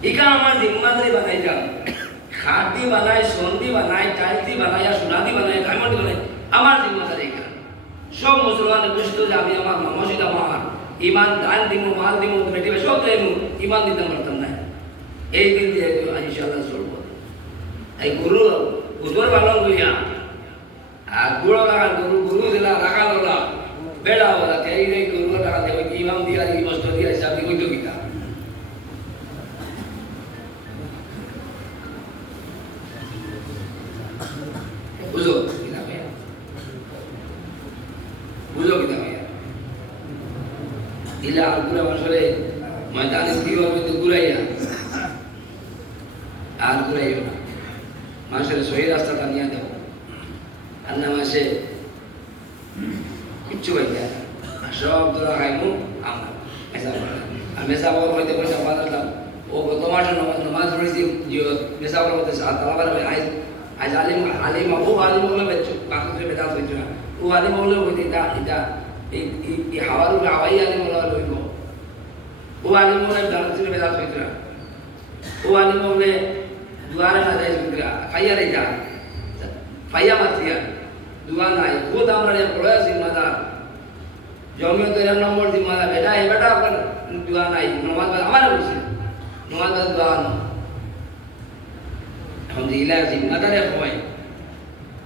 ইকা আমার জিম্মাদারি বানাইতাম খাট দি বানাই সোন দি বানাই টাইলস দি বানাই আর সোনা দি বানাই ডায়মন্ড বানাই আমার জিম্মাদারি ইকা সব মুসলমান বুঝতো যে আমি আমার মসজিদ আমার ইমান দান দিব মাল দিব বেটি সব দেব ইমান দিতে পারতাম না এই দিন দিয়ে ইনশাআল্লাহ চলবো এই গুরু উজর বালন হইয়া আর গুড়ো লাগান গুরু গুরু দিলা রাখা লোলা বেড়া ওলা এই এই গুরু টাকা দেবে ইমাম দিয়া এই বস্তু দিয়া হিসাব দি কইতো কিতা বুঝো কিনা ভাইয়া বুঝো কিনা ভাইয়া দিলা আর গুড়া আসলে ময়দানে কি হবে তো ঘুরাইয়া আর ঘুরাইও না মানুষের সহি রাস্তাটা নিয়ে দেব আর না মাসে কিচ্ছু ভাইয়া সব ধরা খাইমু আমরা আর মেসাবর হইতে পয়সা পাঠালাম ও গত মাসে নামাজ পড়েছি মেসাবর হতে তালাবার আজ আজ আলিম ও আলিম বলে বেচো বাকি বেদাত হইতো না ও আলিম বলে হইতে এটা এই হাওয়ার উপরে হাওয়াই আলিম বলে লইব ও আলিম বলে বেদাত হইতো না ও আলিম বলে দুয়ারে না যাই খাইয়া রে যা ফাইয়া মাতিয়া দুয়া নাই খুদ আমরা বড় জিম্মাদার জমিয়ত এর নম্বর জিম্মাদার বেটা এই বেটা আপনার দুয়া নাই নমাজ আমার বলছে নমাজ দুয়া না এখন দিলা জিম্মাদারে হয়